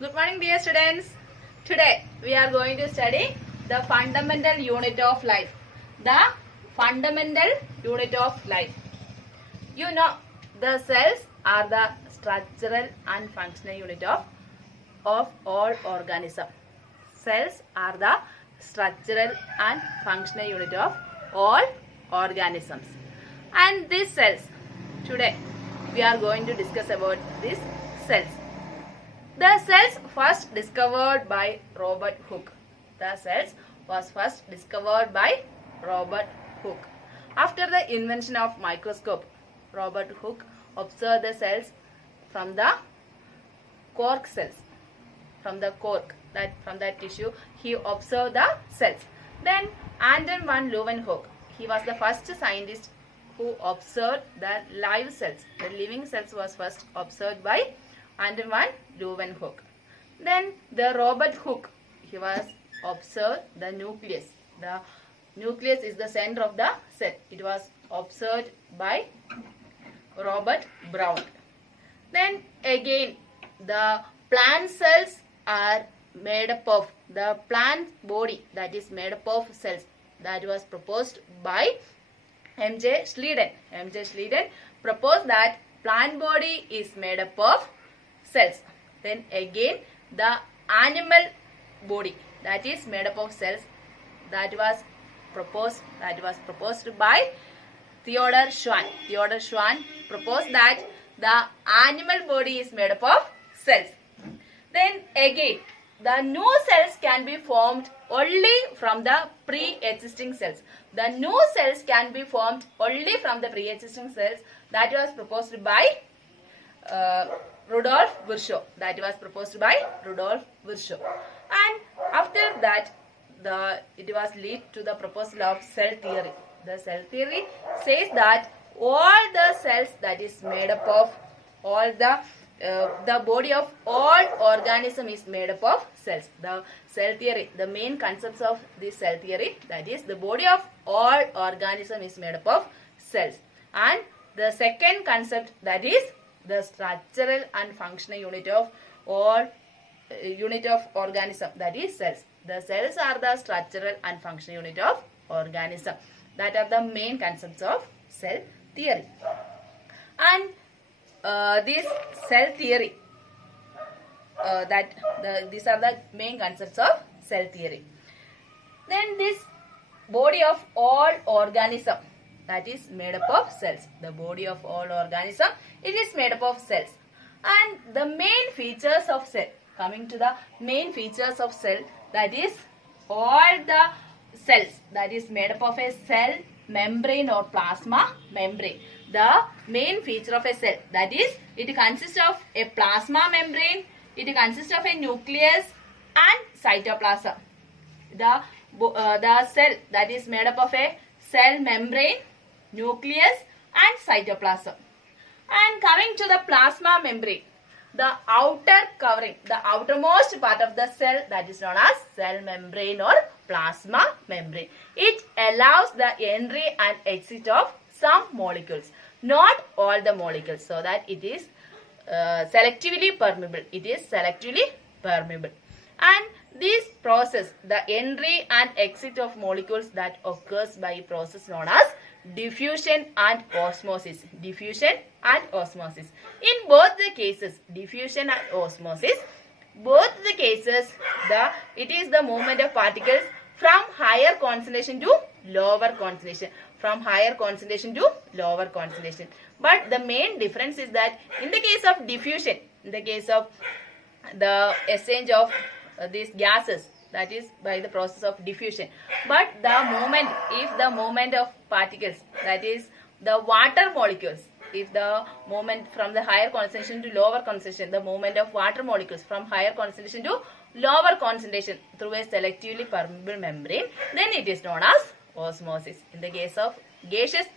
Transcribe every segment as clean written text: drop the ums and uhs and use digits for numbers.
Good morning, dear students. Today we are going to study the fundamental unit of life. The fundamental unit of life. You know, the cells are the structural and functional unit of all organism. Cells are the structural and functional unit of all organisms. And these cells, today we are going to discuss about these cells. The cells first discovered by Robert Hooke. The cells was first discovered by Robert Hooke. After the invention of microscope, Robert Hooke observed the cells from the cork cells. From the cork, from that tissue, he observed the cells. Then Anton van Leeuwenhoek, he was the first scientist who observed the live cells. The living cells was first observed by Anton van Leeuwenhoek. Then the Robert Hooke, he was observed the nucleus. The nucleus is the center of the cell. It was observed by Robert Brown. Then again, the plant cells are made up of the plant body, that is made up of cells. That was proposed by M.J. Schleiden. M.J. Schleiden proposed that plant body is made up of cells. Then again, the animal body, that is made up of cells, that was proposed by Theodor Schwann. Theodor Schwann proposed that the animal body is made up of cells. Then again, the new cells can be formed only from the pre-existing cells. The new cells can be formed only from the pre-existing cells. That was proposed by Rudolf Virchow. That was proposed by Rudolf Virchow. And after that, it was lead to the proposal of cell theory. The cell theory says that all the cells that is made up of all the body of all organism is made up of cells. The cell theory, the main concepts of this cell theory, that is the body of all organism is made up of cells. And the second concept, that is the structural and functional unit of all organism, that is cells. The cells are the structural and functional unit of organism. That are the main concepts of cell theory. And this cell theory, these are the main concepts of cell theory. Then this body of all organism, that is made up of cells. The body of all organism, it is made up of cells. And the main features of cell, coming to the main features of cell, that is all the cells that is made up of a cell membrane or plasma membrane. The main feature of a cell, that is it consists of a plasma membrane, it consists of a nucleus and cytoplasm. The cell that is made up of a cell membrane, nucleus and cytoplasm. And coming to the plasma membrane, the outer covering, the outermost part of the cell, that is known as cell membrane or plasma membrane. It allows the entry and exit of some molecules, not all the molecules, so that it is selectively permeable. It is selectively permeable. And this process, the entry and exit of molecules, that occurs by a process known as diffusion and osmosis. Diffusion and osmosis. In both the cases, diffusion and osmosis, both the cases, it is the movement of particles from higher concentration to lower concentration. From higher concentration to lower concentration. But the main difference is that in the case of diffusion, in the case of the exchange of these gases, that is by the process of diffusion. But the movement, if the movement of particles, that is the water molecules, if the movement from the higher concentration to lower concentration, the movement of water molecules from higher concentration to lower concentration through a selectively permeable membrane, then it is known as osmosis. In the case of gaseous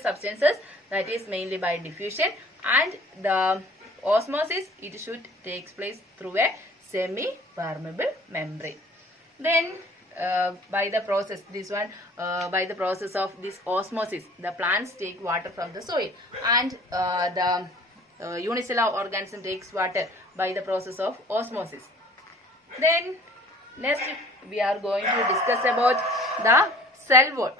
substances, that is mainly by diffusion, and the osmosis, it should take place through a semi-permeable membrane. Then by the process, by the process of this osmosis, the plants take water from the soil, and the unicellular organism takes water by the process of osmosis. Then next we are going to discuss about the cell wall.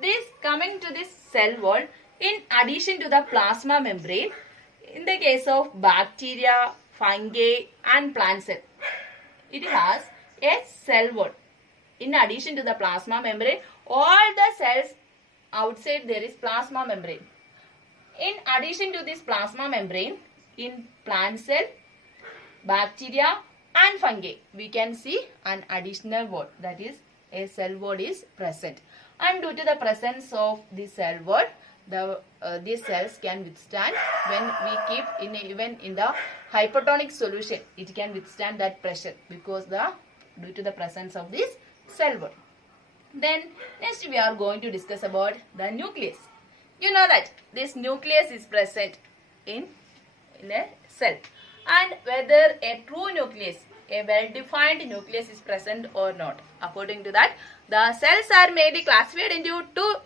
This coming to this cell wall, in addition to the plasma membrane, in the case of bacteria, fungi and plant cell, it has a cell wall. In addition to the plasma membrane, all the cells outside there is plasma membrane. In addition to this plasma membrane, in plant cell, bacteria and fungi, we can see an additional wall, that is a cell wall is present. And due to the presence of this cell wall, these cells can withstand when we keep even in the hypertonic solution, it can withstand that pressure because due to the presence of this cell wall. Then next we are going to discuss about the nucleus. You know that this nucleus is present in a cell, and whether a true nucleus, a well-defined nucleus is present or not. According to that, the cells are mainly classified into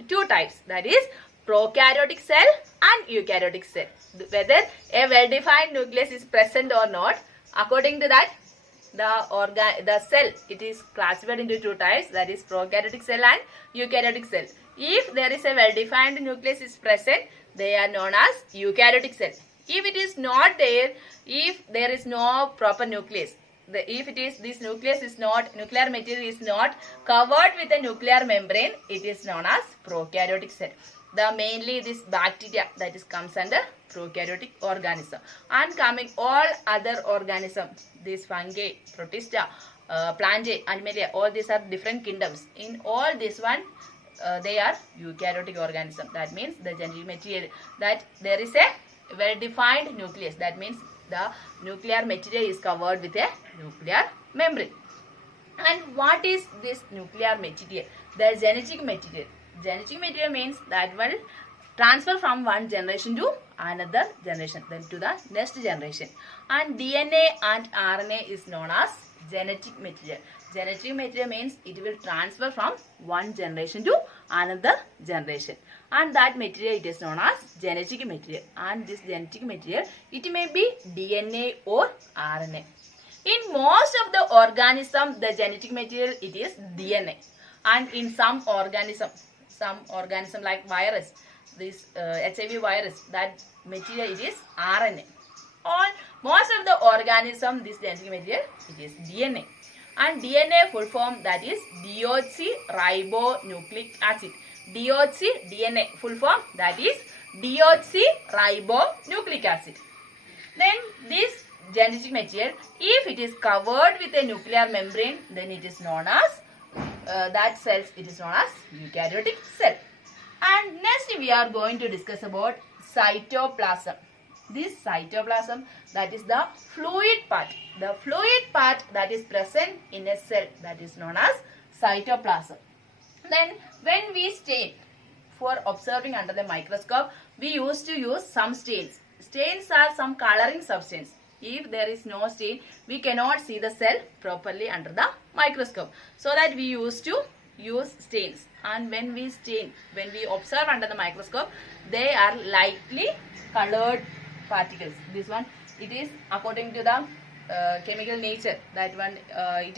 two types, that is prokaryotic cell and eukaryotic cell. Whether a well-defined nucleus is present or not, according to that, the cell, it is classified into two types, that is prokaryotic cell and eukaryotic cell. If there is a well-defined nucleus is present, they are known as eukaryotic cell. If it is not there, if there is no proper nucleus, this nucleus is not, nuclear material is not covered with a nuclear membrane, it is known as prokaryotic cell. Mainly this bacteria, that is comes under prokaryotic organism, and coming all other organisms, this fungi, protista, plantae, animalia, all these are different kingdoms. In all this one, they are eukaryotic organism. That means the genetic material, that there is a well-defined nucleus. That means the nuclear material is covered with a nuclear membrane. And what is this nuclear material? The genetic material. Genetic material means that will transfer from one generation to another generation, then to the next generation. And DNA and RNA is known as genetic material. Genetic material means it will transfer from one generation to another generation, and that material it is known as genetic material. And this genetic material, it may be DNA or RNA. In most of the organism, the genetic material it is DNA, and in some organism like virus, this HIV virus, that material it is RNA. On most of the organism, this genetic material it is DNA. And DNA full form, that is deoxyribonucleic acid. DNA full form, that is deoxyribonucleic acid. Then this genetic material, if it is covered with a nuclear membrane, then it is known as that cells, it is known as eukaryotic cell. And next we are going to discuss about cytoplasm. This cytoplasm, that is the fluid part. The fluid part that is present in a cell, that is known as cytoplasm. Then when we stain, for observing under the microscope, we used to use some stains. Stains are some coloring substance. If there is no stain, we cannot see the cell properly under the microscope. So that we used to use stains. And when we stain, when we observe under the microscope, they are lightly colored particles. This one, it is according to the chemical nature. That one, it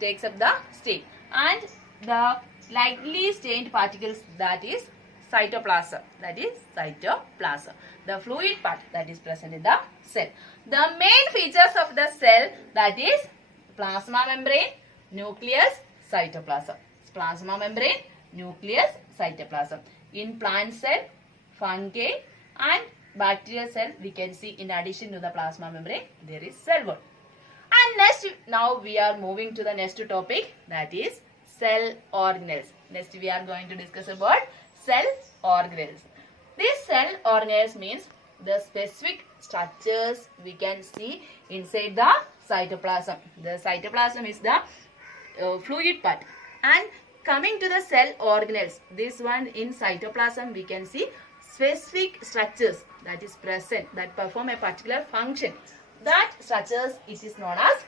takes up the stain. And the lightly stained particles, that is cytoplasm. That is cytoplasm, the fluid part that is present in the cell. The main features of the cell, that is plasma membrane, nucleus, cytoplasm. Plasma membrane, nucleus, cytoplasm. In plant cell, fungi and bacterial cell, we can see in addition to the plasma membrane, there is cell wall. And next, now we are moving to the next topic, that is cell organelles. Next we are going to discuss about cell organelles. This cell organelles means the specific structures we can see inside the cytoplasm. The cytoplasm is the fluid part. And coming to the cell organelles, this one in cytoplasm we can see specific structures that is present, that perform a particular function. That structures, it is known as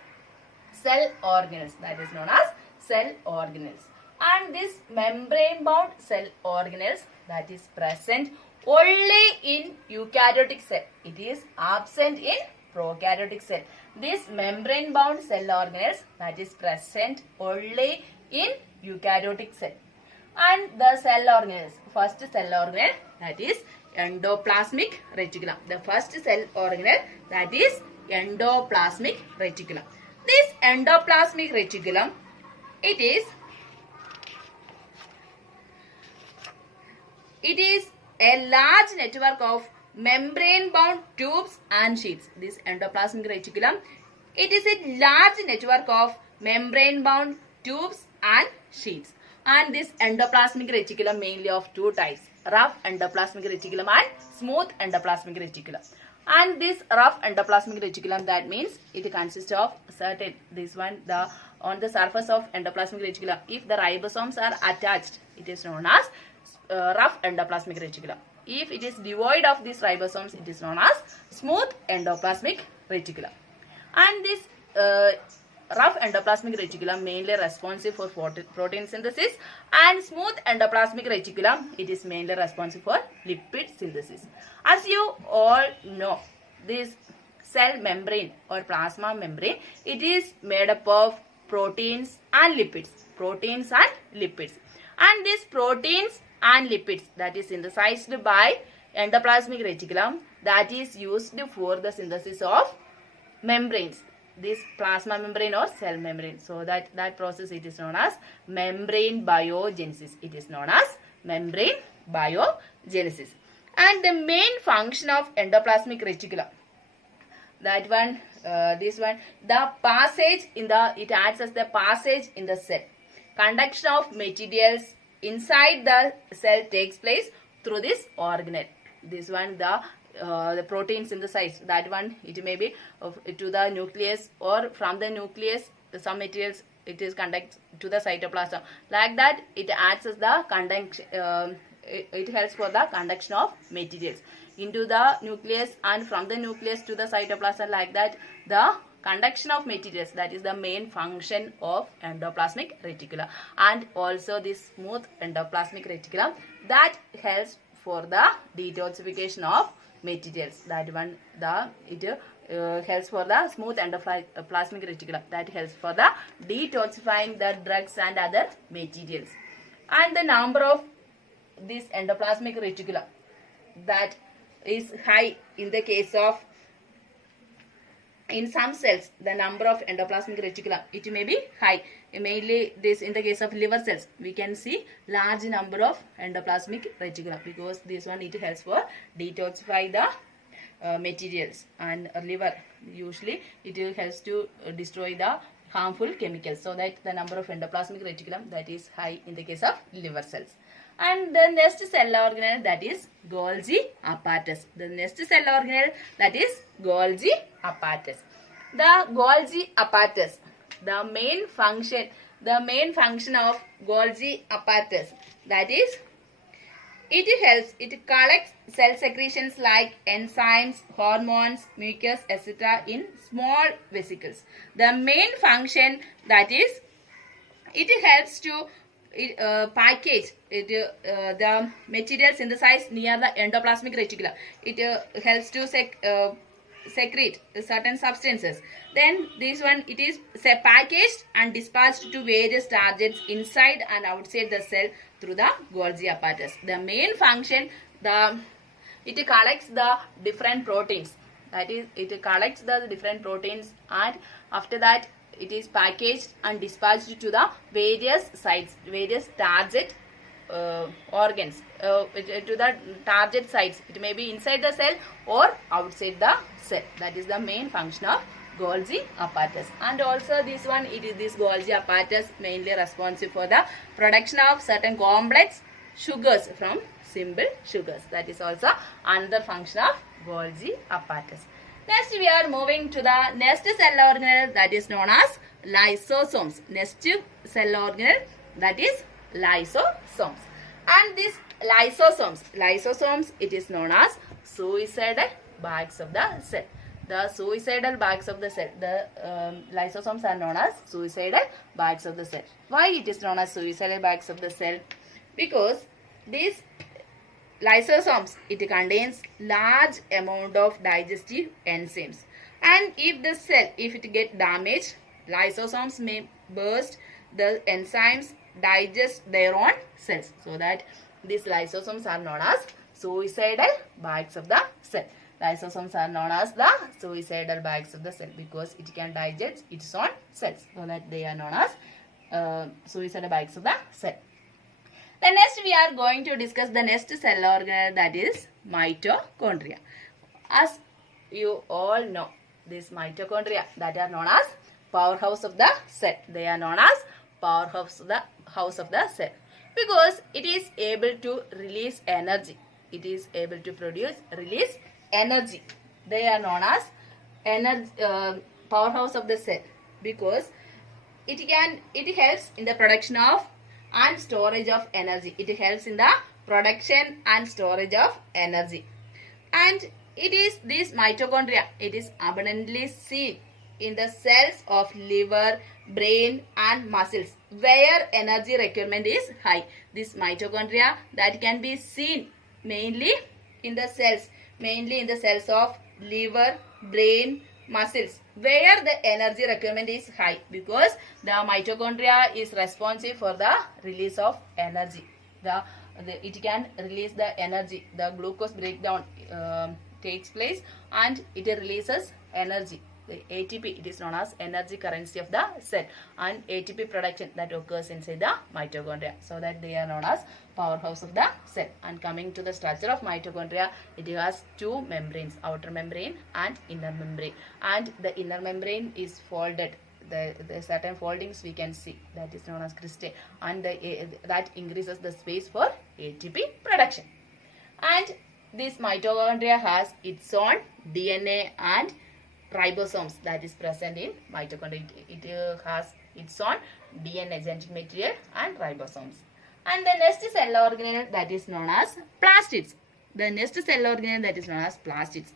cell organelles. That is known as cell organelles. And this membrane bound cell organelles, that is present only in eukaryotic cell. It is absent in prokaryotic cell. This membrane bound cell organelles that is present only in eukaryotic cell. And the cell organelles, first cell organelle that is endoplasmic reticulum. The first cell organelle that is endoplasmic reticulum. This endoplasmic reticulum, it is a large network of membrane bound tubes and sheets. This endoplasmic reticulum, it is a large network of membrane bound tubes and sheets. And this endoplasmic reticulum mainly of two types, rough endoplasmic reticulum and smooth endoplasmic reticulum. And this rough endoplasmic reticulum, that means it consists of certain, this one, the on the surface of endoplasmic reticulum, if the ribosomes are attached, it is known as rough endoplasmic reticulum. If it is devoid of these ribosomes, it is known as smooth endoplasmic reticulum. And this rough endoplasmic reticulum mainly responsive for protein synthesis, and smooth endoplasmic reticulum, it is mainly responsive for lipid synthesis. As you all know, this cell membrane or plasma membrane, it is made up of proteins and lipids. Proteins and lipids. And these proteins and lipids that is synthesized by endoplasmic reticulum, that is used for the synthesis of membranes, this plasma membrane or cell membrane. So that process, it is known as membrane biogenesis. It is known as membrane biogenesis. And the main function of endoplasmic reticulum, that one, this one, the passage in the, it acts as the passage in the cell. Conduction of materials inside the cell takes place through this organelle. This one, the protein synthesized, that one, it may be to the nucleus, or from the nucleus some materials it is conducted to the cytoplasm. Like that, it acts as the conduction, it helps for the conduction of materials into the nucleus, and from the nucleus to the cytoplasm. Like that, the conduction of materials, that is the main function of endoplasmic reticulum. And also this smooth endoplasmic reticulum, that helps for the detoxification of materials. That one, it helps for the smooth endoplasmic reticulum, that helps for the detoxifying the drugs and other materials. And the number of this endoplasmic reticulum, that is high in the case of, in some cells, the number of endoplasmic reticulum, it may be high. Mainly this, in the case of liver cells, we can see large number of endoplasmic reticulum, because this one, it helps for detoxify the materials. And liver, usually it helps to destroy the harmful chemicals, so that the number of endoplasmic reticulum, that is high in the case of liver cells. And the next cell organelle, that is Golgi apparatus. The next cell organelle, that is Golgi apparatus. The Golgi apparatus, the main function of Golgi apparatus, that is, it collects cell secretions like enzymes, hormones, mucus, etc. in small vesicles. The main function, that is, it helps to package the material synthesized near the endoplasmic reticulum. It helps to secrete certain substances. Then this one, it is packaged and dispatched to various targets inside and outside the cell through the Golgi apparatus. The main function, it collects the different proteins. That is, it collects the different proteins, and after that, it is packaged and dispatched to the various sites, various target organs, to the target sites. It may be inside the cell or outside the cell. That is the main function of Golgi apparatus. And also this one, it is this Golgi apparatus mainly responsive for the production of certain complex sugars from simple sugars. That is also another function of Golgi apparatus. Next, we are moving to the next cell organelle, that is known as lysosomes. Next cell organelle, that is lysosomes. And these lysosomes, it is known as suicidal bags of the cell. The suicidal bags of the cell, the lysosomes are known as suicidal bags of the cell. Why it is known as suicidal bags of the cell? Because these lysosomes, it contains large amount of digestive enzymes. And if the cell, if it get damaged, lysosomes may burst the enzymes, digest their own cells. So that these lysosomes are known as suicidal bags of the cell. Lysosomes are known as the suicidal bags of the cell because it can digest its own cells. So that they are known as suicidal bags of the cell. Then next we are going to discuss the next cell organelle, that is mitochondria. As you all know, these mitochondria that are known as powerhouse of the cell. They are known as powerhouse of the cell because it is able to release energy. It is able to release energy. They are known as powerhouse of the cell because it helps in the production of and storage of energy. It helps in the production and storage of energy. And it is this mitochondria, it is abundantly seen in the cells of liver, brain and muscles where energy requirement is high. This mitochondria that can be seen mainly in the cells of liver, brain, muscles where the energy requirement is high because the mitochondria is responsive for the release of energy. It can release the energy. The glucose breakdown takes place and it releases energy. The ATP, it is known as energy currency of the cell, and ATP production that occurs inside the mitochondria. So that they are known as powerhouse of the cell. And coming to the structure of mitochondria, it has two membranes, outer membrane and inner membrane. And the inner membrane is folded. The certain foldings we can see, that is known as cristae, and that increases the space for ATP production. And this mitochondria has its own DNA and ribosomes that is present in mitochondria. It has its own DNA, genetic material, and ribosomes. And the next cell organelle that is known as plastids. The next cell organelle that is known as plastids.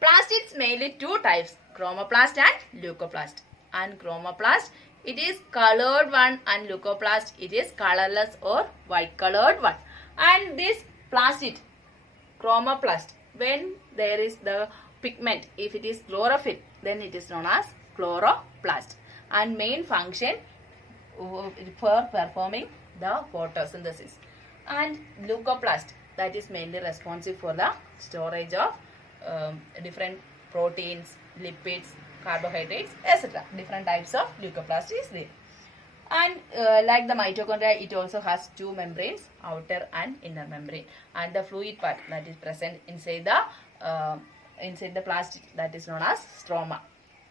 Plastids mainly two types, chromoplast and leucoplast. And chromoplast, it is colored one, and leucoplast, it is colorless or white colored one. And this plastid, chromoplast, when there is the pigment, if it is chlorophyll, then it is known as chloroplast. And main function for performing the photosynthesis. And leucoplast, that is mainly responsive for the storage of different proteins, lipids, carbohydrates, etc. Different types of leucoplast is there. And like the mitochondria, it also has two membranes, outer and inner membrane. And the fluid part that is present inside the plastid, that is known as stroma.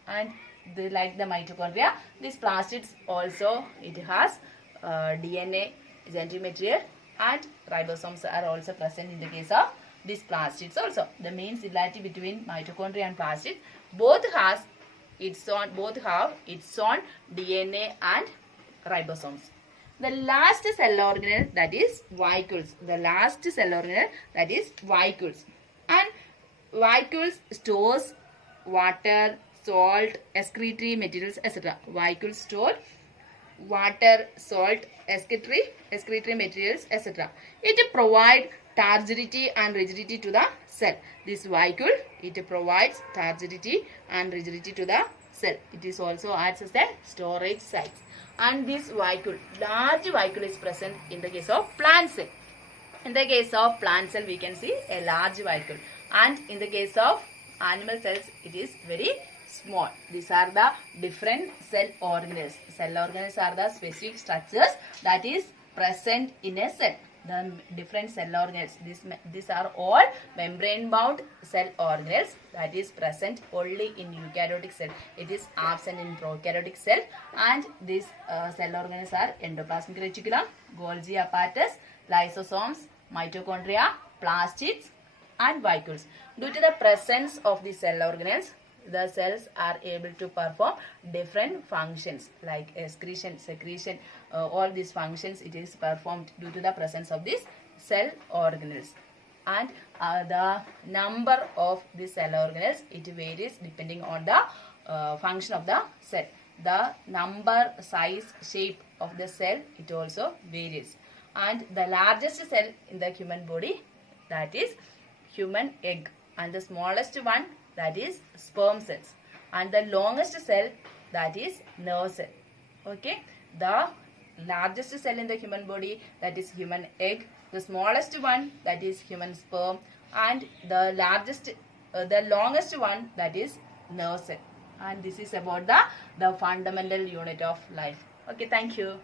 And like the mitochondria, this plastids also, it has DNA, genetic material, and ribosomes are also present in the case of these plastids also. The main similarity between mitochondria and plastid, both have its own DNA and ribosomes. The last cell organelle, that is vacuoles. The last cell organelle, that is vacuoles. And vacuoles stores water, salt, excretory materials, etc. Vacuoles store water, salt, excretory materials, etc. It provides turgidity and rigidity to the cell. This vacuole, it provides turgidity and rigidity to the cell. It is also acts as a storage site. And this vacuole, large vacuole, is present in the case of plant cell. In the case of plant cell, we can see a large vacuole. And in the case of animal cells, it is very small. These are the different cell organelles. Cell organelles are the specific structures that is present in a cell. The different cell organelles. These are all membrane-bound cell organelles that is present only in eukaryotic cell. It is absent in prokaryotic cell. And these cell organelles are endoplasmic reticulum, Golgi apparatus, lysosomes, mitochondria, plastids, and vacuoles. Due to the presence of the cell organelles, the cells are able to perform different functions like excretion, secretion, all these functions it is performed due to the presence of these cell organelles. And the number of the cell organelles, it varies depending on the function of the cell. The number, size, shape of the cell, it also varies. And the largest cell in the human body, that is human egg, and the smallest one, that is sperm cells, and the longest cell, that is nerve cell. Okay, the largest cell in the human body, that is human egg, the smallest one, that is human sperm, and the longest one, that is nerve cell. And this is about the fundamental unit of life. Okay, thank you.